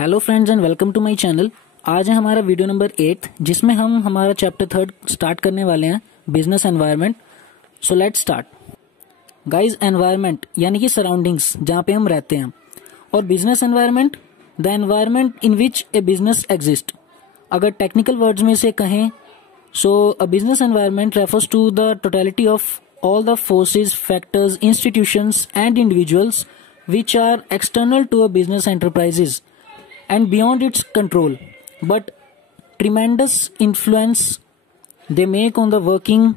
Hello friends and welcome to my channel. आज है हमारा वीडियो नंबर 8 जिसमें हम हमारा चैप्टर 3 स्टार्ट करने वाले हैं, business environment. So let's start. Guys, environment यानी कि सराउंडिंग्स जहाँ पे हम रहते हैं, और business environment the environment in which a business exist. अगर टेक्निकल वर्ड्स में से कहें so a business environment refers to the totality of all the forces, factors, institutions and individuals which are external to a business enterprises and beyond its control, but tremendous influence they make on the working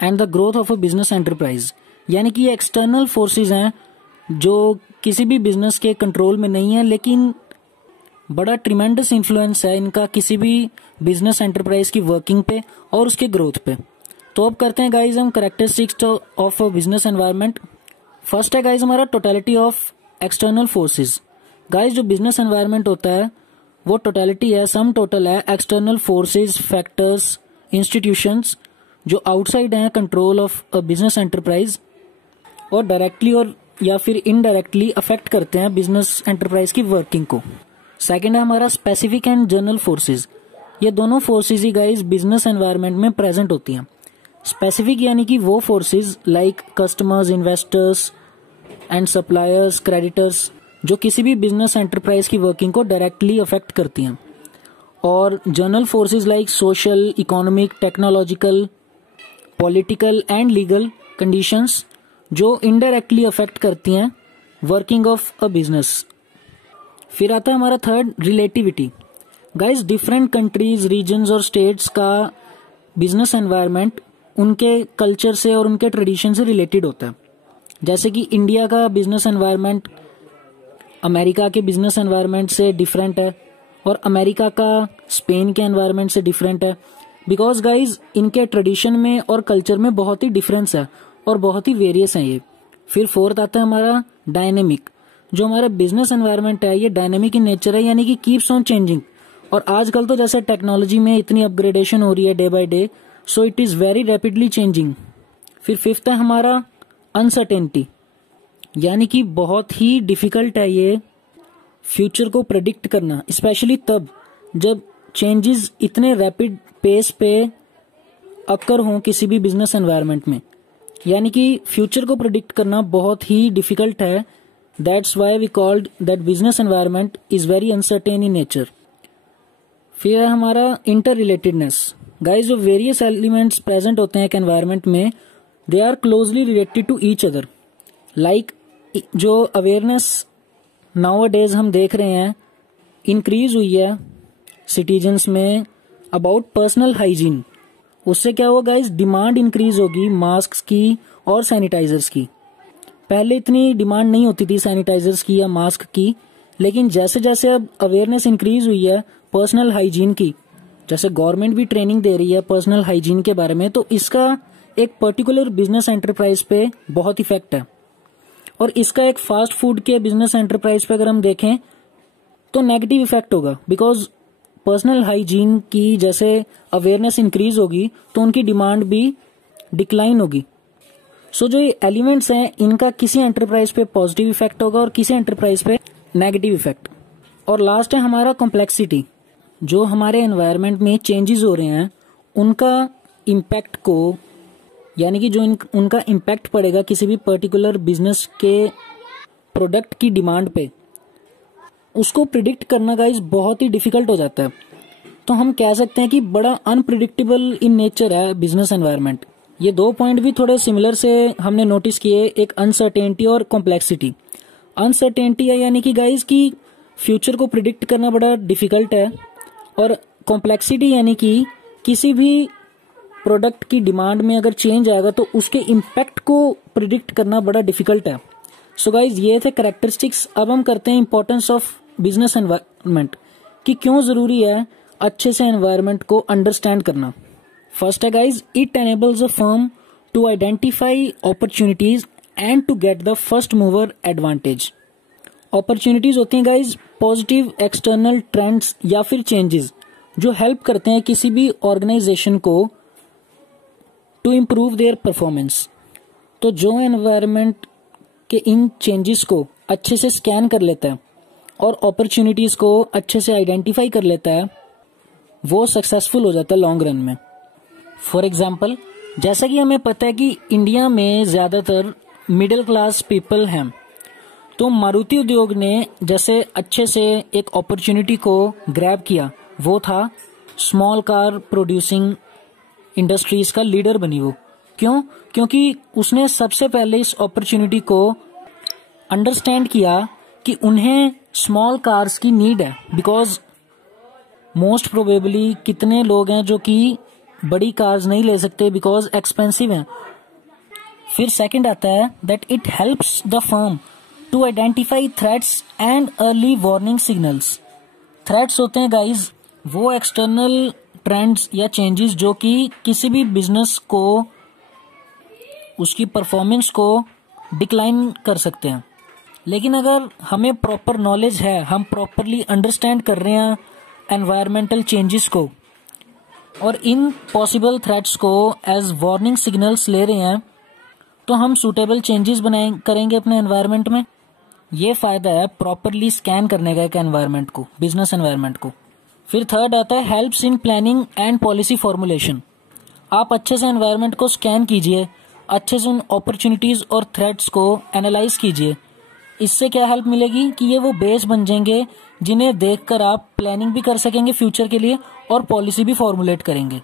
and the growth of a business enterprise। यानी कि ये external forces हैं जो किसी भी business के control में नहीं है, लेकिन बड़ा tremendous influence है इनका किसी भी business enterprise की working पे और उसके growth पे। तो अब करते हैं गाइज हम characteristics of business environment. First है गाइज हमारा totality of external forces. Guys जो बिजनेस एनवायरनमेंट होता है वो टोटलिटी है, सम टोटल है एक्सटर्नल फोर्सेस, फैक्टर्स, इंस्टीट्यूशंस जो आउटसाइड हैं control of a business enterprise और डायरेक्टली और या फिर इनडायरेक्टली अफेक्ट करते हैं बिजनेस एंटरप्राइज की वर्किंग को। सेकेंड है हमारा स्पेसिफिक एंड जनरल फोर्सेज। ये दोनों फोर्सेज ही गाइज बिजनेस एनवायरनमेंट में प्रेजेंट होती हैं। स्पेसिफिक यानी कि वो forces like customers, investors and suppliers, creditors जो किसी भी बिजनेस एंटरप्राइज की वर्किंग को डायरेक्टली अफेक्ट करती हैं, और general forces like social, economic, technological, political and legal conditions जो इनडायरेक्टली अफेक्ट करती हैं वर्किंग ऑफ अ बिजनेस। फिर आता है हमारा third, relativity. Guys, different countries, regions और स्टेट्स का बिजनेस एनवायरनमेंट उनके कल्चर से और उनके ट्रेडिशन से रिलेटेड होता है। जैसे कि इंडिया का बिजनेस एनवायरनमेंट अमेरिका के बिजनेस एनवायरनमेंट से डिफरेंट है, और अमेरिका का स्पेन के एनवायरनमेंट से डिफरेंट है, बिकॉज गाइज इनके ट्रेडिशन में और कल्चर में बहुत ही डिफरेंस है और बहुत ही वेरियस है ये। फिर फोर्थ आता है हमारा डायनेमिक। जो हमारा बिजनेस एनवायरनमेंट है ये डायनेमिक इन नेचर है, यानी कि कीप्स ऑन चेंजिंग। और आजकल तो जैसे टेक्नोलॉजी में इतनी अपग्रेडेशन हो रही है day by day, so it is very rapidly changing. फिर फिफ्थ है हमारा अनसर्टेनिटी, यानी कि बहुत ही डिफिकल्ट है ये फ्यूचर को प्रेडिक्ट करना, स्पेशली तब जब चेंजेस इतने रैपिड पेस पे अकर हों किसी भी बिजनेस एनवायरनमेंट में। यानी कि फ्यूचर को प्रेडिक्ट करना बहुत ही डिफिकल्ट है। That's why we called that business environment is very uncertain in nature. फिर है हमारा इंटर रिलेटेडनेस। गाइस, जो वेरियस एलिमेंट्स प्रेजेंट होते हैं एक एनवायरनमेंट में, they are closely related to each other. Like जो अवेयरनेस नाउ डेज हम देख रहे हैं इंक्रीज हुई है सिटीजन्स में अबाउट पर्सनल हाइजीन, उससे क्या होगा गाइस, डिमांड इंक्रीज होगी मास्क की और सैनिटाइजर्स की। पहले इतनी डिमांड नहीं होती थी सैनिटाइजर्स की या मास्क की, लेकिन जैसे जैसे अब अवेयरनेस इंक्रीज हुई है पर्सनल हाइजीन की, जैसे गवर्नमेंट भी ट्रेनिंग दे रही है पर्सनल हाइजीन के बारे में, तो इसका एक पर्टिकुलर बिजनेस एंटरप्राइज पे बहुत इफेक्ट है। और इसका एक फास्ट फूड के बिजनेस एंटरप्राइज पे अगर हम देखें तो नेगेटिव इफेक्ट होगा, बिकॉज पर्सनल हाइजीन की जैसे अवेयरनेस इंक्रीज होगी तो उनकी डिमांड भी डिक्लाइन होगी। सो जो ये एलिमेंट्स हैं इनका किसी एंटरप्राइज पे पॉजिटिव इफेक्ट होगा और किसी एंटरप्राइज पे नेगेटिव इफेक्ट। और लास्ट है हमारा कॉम्प्लेक्सिटी। जो हमारे एनवायरनमेंट में चेंजेस हो रहे हैं उनका इम्पैक्ट को, यानी कि जो उनका इम्पैक्ट पड़ेगा किसी भी पर्टिकुलर बिजनेस के प्रोडक्ट की डिमांड पे, उसको प्रिडिक्ट करना गाइस बहुत ही डिफिकल्ट हो जाता है। तो हम कह सकते हैं कि बड़ा अनप्रिडिक्टेबल इन नेचर है बिजनेस एनवायरनमेंट। ये दो पॉइंट भी थोड़े सिमिलर से हमने नोटिस किए, एक अनसर्टेनिटी और कॉम्प्लेक्सिटी। अनसर्टेनिटी है यानी कि गाइस की फ्यूचर को प्रिडिक्ट करना बड़ा डिफिकल्ट है, और कॉम्प्लेक्सिटी यानी कि किसी भी प्रोडक्ट की डिमांड में अगर चेंज आएगा तो उसके इम्पैक्ट को प्रिडिक्ट करना बड़ा डिफिकल्ट है। सो गाइज ये थे कैरेक्टरिस्टिक्स। अब हम करते हैं इंपॉर्टेंस ऑफ बिजनेस एनवायरनमेंट, कि क्यों जरूरी है अच्छे से एनवायरनमेंट को अंडरस्टैंड करना। फर्स्ट है guys, it enables a firm to identify opportunities and to get the first mover advantage. Opportunities होती हैं गाइज पॉजिटिव एक्सटर्नल ट्रेंड्स या फिर चेंजेस जो हेल्प करते हैं किसी भी ऑर्गेनाइजेशन को टू इम्प्रूव देयर परफॉर्मेंस। तो जो एनवायरनमेंट के इन चेंजेस को अच्छे से स्कैन कर लेता है और अपॉर्चुनिटीज को अच्छे से आइडेंटिफाई कर लेता है, वो सक्सेसफुल हो जाता है लॉन्ग रन में। फॉर एग्जाम्पल, जैसा कि हमें पता है कि इंडिया में ज़्यादातर मिडिल क्लास पीपल हैं, तो मारुति उद्योग ने जैसे अच्छे से एक अपॉर्चुनिटी को ग्रैब किया, वो था स्मॉल कार प्रोड्यूसिंग इंडस्ट्रीज का लीडर बनी वो। क्यों? क्योंकि उसने सबसे पहले इस अपॉर्चुनिटी को अंडरस्टैंड किया कि उन्हें स्मॉल कार्स की नीड है, बिकॉज मोस्ट प्रोबेबली कितने लोग हैं जो कि बड़ी कार्स नहीं ले सकते बिकॉज एक्सपेंसिव हैं। फिर सेकंड आता है that it helps the firm to identify threats and early warning signals. Threats होते हैं गाइज वो एक्सटर्नल ट्रेंड्स या चेंजेस जो कि किसी भी बिजनेस को, उसकी परफॉर्मेंस को डिक्लाइन कर सकते हैं। लेकिन अगर हमें प्रॉपर नॉलेज है, हम प्रॉपरली अंडरस्टैंड कर रहे हैं एनवायरमेंटल चेंजेस को और इन पॉसिबल थ्रेट्स को एज वार्निंग सिग्नल्स ले रहे हैं, तो हम सूटेबल चेंजेस करेंगे अपने एनवायरमेंट में। ये फायदा है प्रॉपरली स्कैन करने का एक एनवायरमेंट को, बिजनेस एनवायरमेंट को। फिर थर्ड आता है helps in planning and policy formulation. आप अच्छे से एनवायरमेंट को स्कैन कीजिए, अच्छे से उन अपॉर्चुनिटीज और थ्रेट्स को एनालाइज कीजिए। इससे क्या हेल्प मिलेगी कि ये वो बेस बन जाएंगे जिन्हें देखकर आप प्लानिंग भी कर सकेंगे फ्यूचर के लिए और पॉलिसी भी फॉर्मुलेट करेंगे।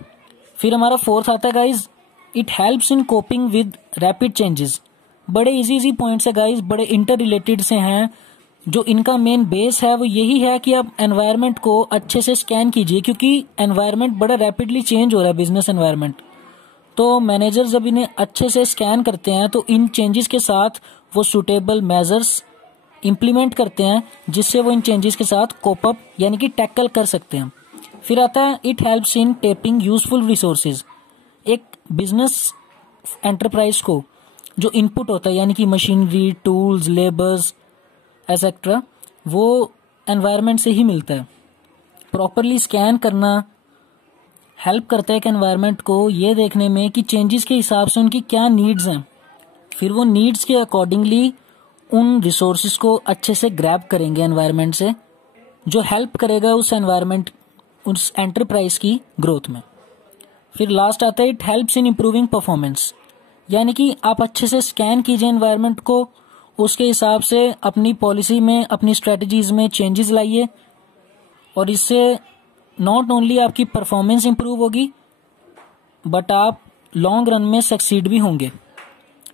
फिर हमारा फोर्थ आता है guys, it helps in coping with rapid changes. बड़े इजी पॉइंट्स है गाइज, बड़े इंटर रिलेटेड से हैं। जो इनका मेन बेस है वो यही है कि आप एनवायरनमेंट को अच्छे से स्कैन कीजिए, क्योंकि एनवायरनमेंट बड़ा रैपिडली चेंज हो रहा है, बिजनेस एनवायरनमेंट। तो मैनेजर जब इन्हें अच्छे से स्कैन करते हैं तो इन चेंजेस के साथ वो सूटेबल मेजर्स इम्प्लीमेंट करते हैं, जिससे वो इन चेंजेस के साथ कोप अप यानी कि टैकल कर सकते हैं। फिर आता है it helps in tapping useful resources. एक बिजनेस एंटरप्राइज को जो इनपुट होता है यानी कि मशीनरी, टूल्स, लेबर्स एसेट्रा, वो एनवायरनमेंट से ही मिलता है। प्रॉपरली स्कैन करना हेल्प करता है कि एनवायरनमेंट को ये देखने में कि चेंजेस के हिसाब से उनकी क्या नीड्स हैं। फिर वो नीड्स के अकॉर्डिंगली उन रिसोर्सेज को अच्छे से ग्रैब करेंगे एनवायरनमेंट से, जो हेल्प करेगा उस एनवायरनमेंट, उस एंटरप्राइज की ग्रोथ में। फिर लास्ट आता है it helps in improving performance. यानी कि आप अच्छे से स्कैन कीजिए एनवायरनमेंट को, उसके हिसाब से अपनी पॉलिसी में, अपनी स्ट्रेटजीज में चेंजेस लाइए, और इससे नॉट ओनली आपकी परफॉर्मेंस इंप्रूव होगी बट आप लॉन्ग रन में सक्सीड भी होंगे।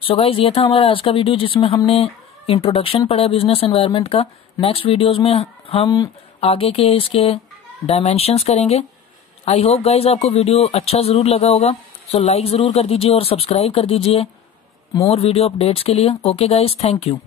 सो गाइज, ये था हमारा आज का वीडियो जिसमें हमने इंट्रोडक्शन पढ़ा बिजनेस एनवायरनमेंट का। नेक्स्ट वीडियोस में हम आगे के इसके डायमेंशंस करेंगे। आई होप गाइज आपको वीडियो अच्छा ज़रूर लगा होगा। सो लाइक ज़रूर कर दीजिए और सब्सक्राइब कर दीजिए मोर वीडियो अपडेट्स के लिए। Okay guys, thank you.